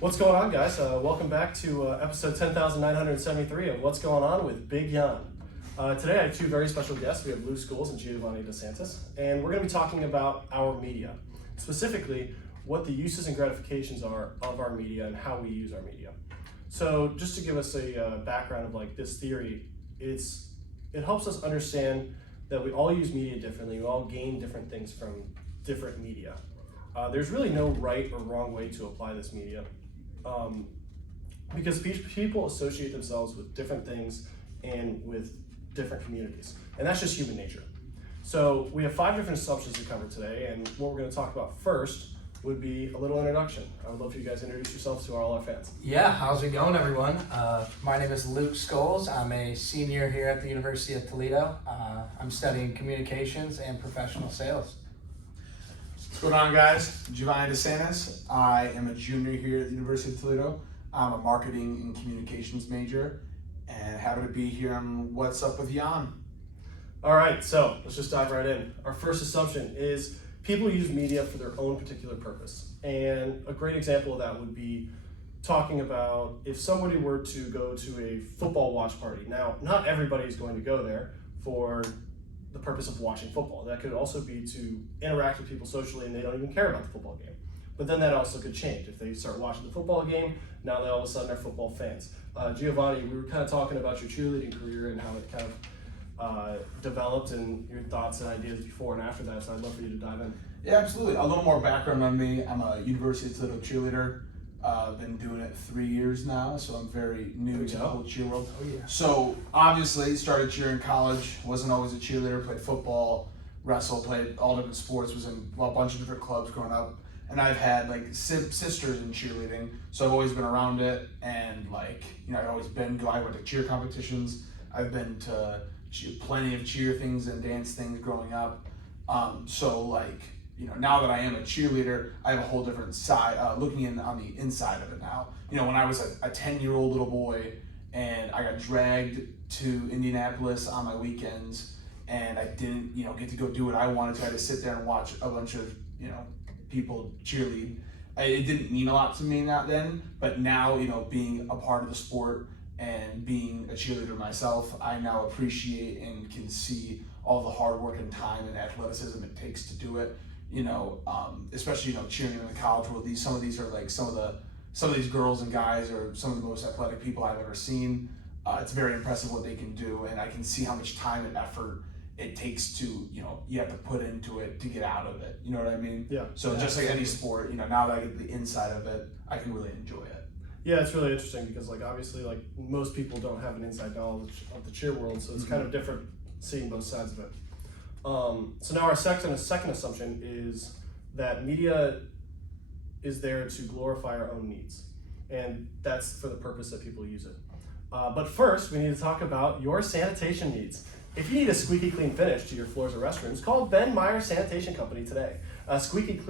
What's going on, guys? Welcome back to episode 10,973 of What's Going On with Big Jan. Today I have two very special guests. We have Luke Scholes and Giovanni DeSantis, and we're going to be talking about our media, specifically what the uses and gratifications are of our media and how we use our media. So just to give us a background of like this theory, it helps us understand that we all use media differently. We all gain different things from different media. There's really no right or wrong way to apply this media. Because people associate themselves with different things and with different communities, and that's just human nature. So we have 5 different assumptions to cover today, and what we're going to talk about first would be a little introduction. I would love for you guys to introduce yourselves to all our fans. Yeah, how's it going, everyone? My name is Luke Scholes. I'm a senior here at the University of Toledo. I'm studying communications and professional sales. What's going on, guys? Giovanni DeSantis. I am a junior here at the University of Toledo. I'm a marketing and communications major, and happy to be here on What's Up with Jan. All right, so let's just dive right in. Our first assumption is people use media for their own particular purpose. And a great example of that would be talking about if somebody were to go to a football watch party. Now, not everybody is going to go there for the purpose of watching football. That could also be to interact with people socially and they don't even care about the football game. But then that also could change. If they start watching the football game, now they all of a sudden are football fans. Giovanni, we were kind of talking about your cheerleading career and how it kind of developed and your thoughts and ideas before and after that, so I'd love for you to dive in. Yeah, absolutely. A little more background on me. I'm a University of Toledo cheerleader. Been doing it 3 years now, so I'm very new to the whole cheer world. Oh, yeah. So obviously started cheering in college, wasn't always a cheerleader, played football, wrestled, played all different sports, was in a bunch of different clubs growing up. And I've had like sisters in cheerleading, so I've always been around it, and I've always been, I went to cheer competitions, I've been to plenty of cheer things and dance things growing up. Now that I am a cheerleader, I have a whole different side, looking in on the inside of it now. When I was a 10-year-old little boy and I got dragged to Indianapolis on my weekends and I didn't, get to go do what I wanted to. I had to sit there and watch a bunch of, people cheerlead. It didn't mean a lot to me not then, but now, being a part of the sport and being a cheerleader myself, I now appreciate and can see all the hard work and time and athleticism it takes to do it. Especially cheering in the college world. Some of these are like some of these girls and guys are some of the most athletic people I've ever seen. It's very impressive what they can do, and I can see how much time and effort it takes to you have to put into it to get out of it. You know what I mean? Yeah. So just like any sport, now that I get the inside of it, I can really enjoy it. Yeah, it's really interesting because obviously most people don't have an inside knowledge of the cheer world, so it's kind of different seeing both sides of it. So now our second assumption is that media is there to glorify our own needs, and that's for the purpose that people use it. But first, we need to talk about your sanitation needs. If you need a squeaky clean finish to your floors or restrooms, call Ben Meyer Sanitation Company today. A squeaky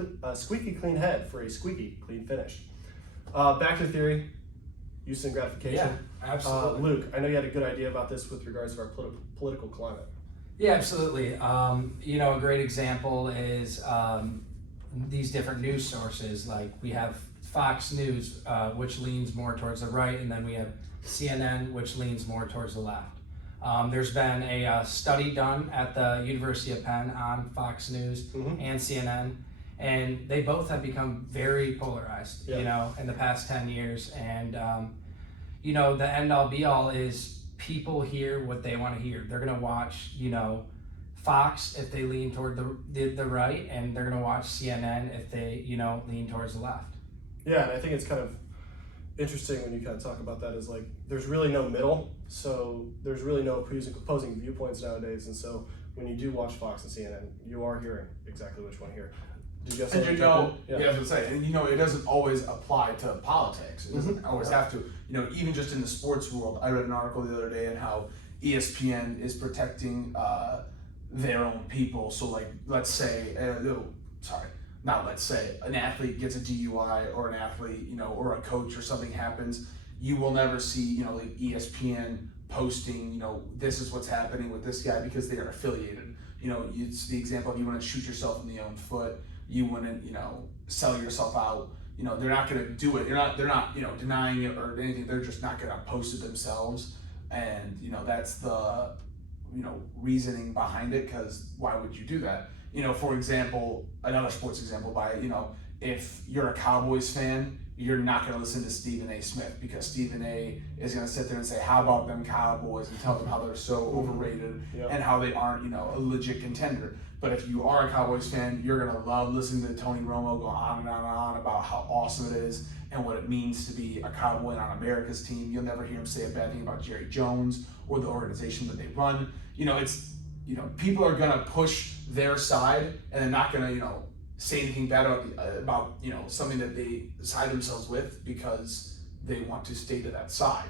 clean head for a squeaky clean finish. Back to the theory, use and gratification. Yeah, absolutely. Luke, I know you had a good idea about this with regards to our political climate. Yeah, absolutely. A great example is these different news sources. Like we have Fox News, which leans more towards the right, and then we have CNN, which leans more towards the left. There's been a study done at the University of Penn on Fox News and CNN, and they both have become very polarized, in the past 10 years. And, the end all be all is people hear what they want to hear. They're going to watch, Fox if they lean toward the right, and they're going to watch CNN if they, lean towards the left. Yeah, and I think it's kind of interesting when you kind of talk about that is there's really no middle, so there's really no opposing viewpoints nowadays, and so when you do watch Fox and CNN, you are hearing exactly which one here. Did you have something I was gonna say, and it doesn't always apply to politics. It doesn't always have to. Even just in the sports world, I read an article the other day on how ESPN is protecting their own people. So let's say, an athlete gets a DUI or an athlete, or a coach or something happens, you will never see, ESPN posting, this is what's happening with this guy because they are affiliated. It's the example of you want to shoot yourself in the own foot, you wouldn't, sell yourself out, they're not going to do it. They're not denying it or anything. They're just not going to post it themselves. And that's the reasoning behind it, because why would you do that? For example, another sports example, if you're a Cowboys fan, you're not going to listen to Stephen A. Smith, because Stephen A. is going to sit there and say, how about them Cowboys, and tell them how they're so overrated and how they aren't, a legit contender. But if you are a Cowboys fan, you're going to love listening to Tony Romo go on and on and on about how awesome it is and what it means to be a Cowboy on America's team. You'll never hear him say a bad thing about Jerry Jones or the organization that they run. People are going to push their side, and they're not going to, say anything bad about something that they side themselves with, because they want to stay to that side.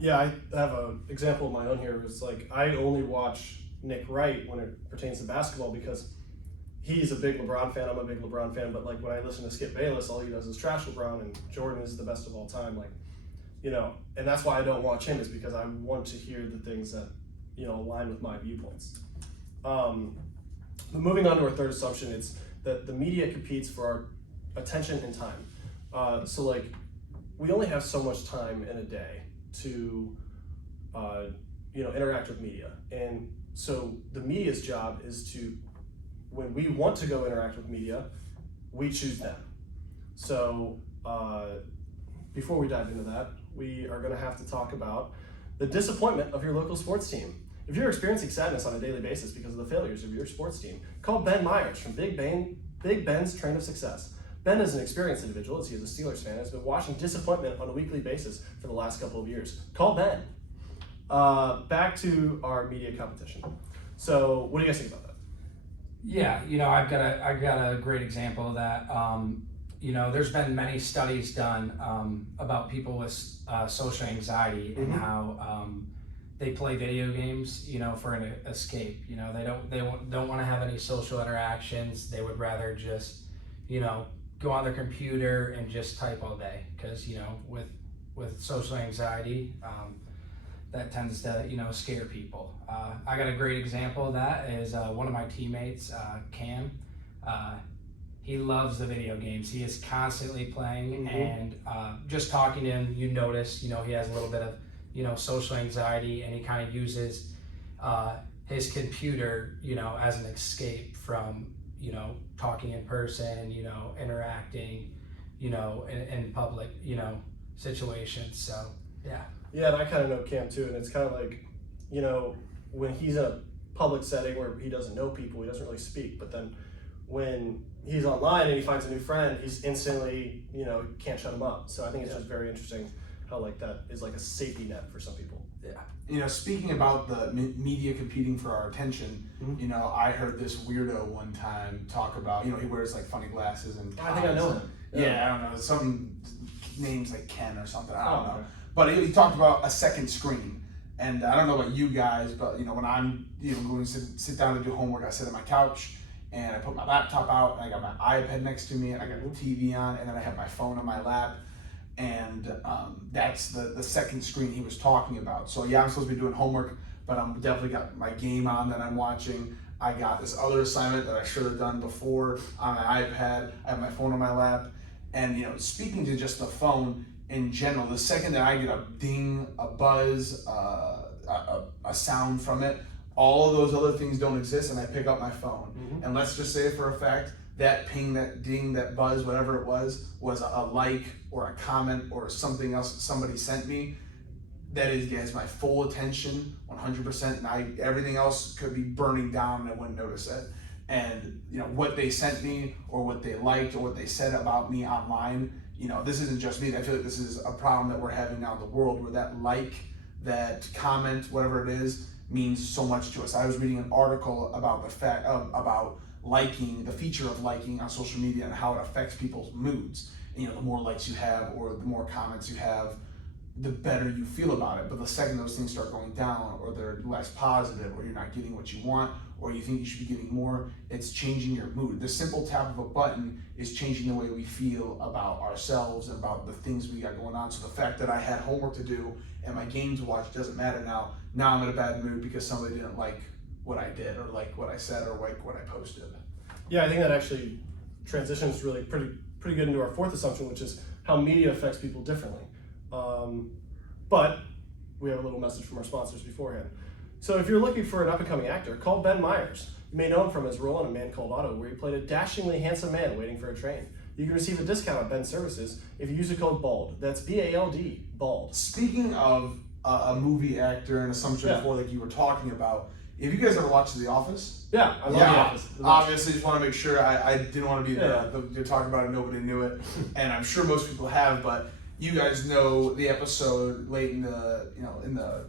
Yeah, I have an example of my own here. It's like, I only watch Nick Wright when it pertains to basketball, because he's a big LeBron fan. I'm a big LeBron fan, but like when I listen to Skip Bayless, all he does is trash LeBron, and Jordan is the best of all time. And that's why I don't watch him, is because I want to hear the things that align with my viewpoints. But moving on to our third assumption, it's that the media competes for our attention and time. So we only have so much time in a day to interact with media, and so the media's job is to, when we want to go interact with media, we choose them. So before we dive into that, we are going to have to talk about the disappointment of your local sports team. If you're experiencing sadness on a daily basis because of the failures of your sports team, call Ben Myers from Big Ben's Train of Success. Ben is an experienced individual, as he is a Steelers fan, and has been watching disappointment on a weekly basis for the last couple of years. Call Ben. Back to our media competition. So what do you guys think about that? Yeah, I've got a great example of that. There's been many studies done about people with social anxiety and how they play video games, for an escape. They don't want to have any social interactions. They would rather just, go on their computer and just type all day, because with social anxiety, that tends to scare people. I got a great example of that is one of my teammates, Cam. He loves the video games. He is constantly playing, and just talking to him, you notice, he has a little bit of social anxiety, and he kind of uses his computer, as an escape from, talking in person, interacting, in public, situations. So, yeah. Yeah, and I kind of know Cam too, and it's kind of like, when he's in a public setting where he doesn't know people, he doesn't really speak, but then when he's online and he finds a new friend, he's instantly, can't shut him up. So I think it's just very interesting how that is like a safety net for some people. Yeah. Speaking about the media competing for our attention, I heard this weirdo one time talk about, he wears funny glasses and I think I know him. Yeah, I don't know, some names like Ken or something, I don't know. Okay. But he talked about a second screen. And I don't know about you guys, but when I'm going to sit down to do homework, I sit on my couch and I put my laptop out, and I got my iPad next to me, and I got the TV on, and then I have my phone on my lap. And that's the second screen he was talking about. So yeah, I'm supposed to be doing homework, but I'm definitely got my game on that I'm watching. I got this other assignment that I should have done before on my iPad. I have my phone on my lap. And speaking to just the phone in general, the second that I get a ding, a buzz, a sound from it, all of those other things don't exist, and I pick up my phone. And let's just say for a fact, that ping, that ding, that buzz, whatever it was a like or a comment or something else somebody sent me. That gets my full attention, 100%, and everything else could be burning down and I wouldn't notice it. And what they sent me or what they liked or what they said about me online, this isn't just me. I feel like this is a problem that we're having now in the world, where that like, that comment, whatever it is, means so much to us. I was reading an article about the fact about liking, the feature of liking on social media and how it affects people's moods. The more likes you have or the more comments you have, the better you feel about it. But the second those things start going down, or they're less positive, or you're not getting what you want, or you think you should be getting more, it's changing your mood. The simple tap of a button is changing the way we feel about ourselves and about the things we got going on. So the fact that I had homework to do and my game to watch doesn't matter now. Now I'm in a bad mood because somebody didn't like what I did, or like what I said, or like what I posted. Yeah, I think that actually transitions really pretty good into our fourth assumption, which is how media affects people differently. But we have a little message from our sponsors beforehand. So if you're looking for an up-and-coming actor, call Ben Myers. You may know him from his role in A Man Called Otto, where he played a dashingly handsome man waiting for a train. You can receive a discount on Ben's services if you use the code BALD. That's B-A-L-D, BALD. Speaking of a movie actor and assumption Yeah. before, like you were talking about, have you guys ever watched The Office? Yeah, I love Yeah. The Office. Obviously, just want to make sure I didn't want to be Yeah. the talking about it, nobody knew it, and I'm sure most people have, but you guys know the episode late in the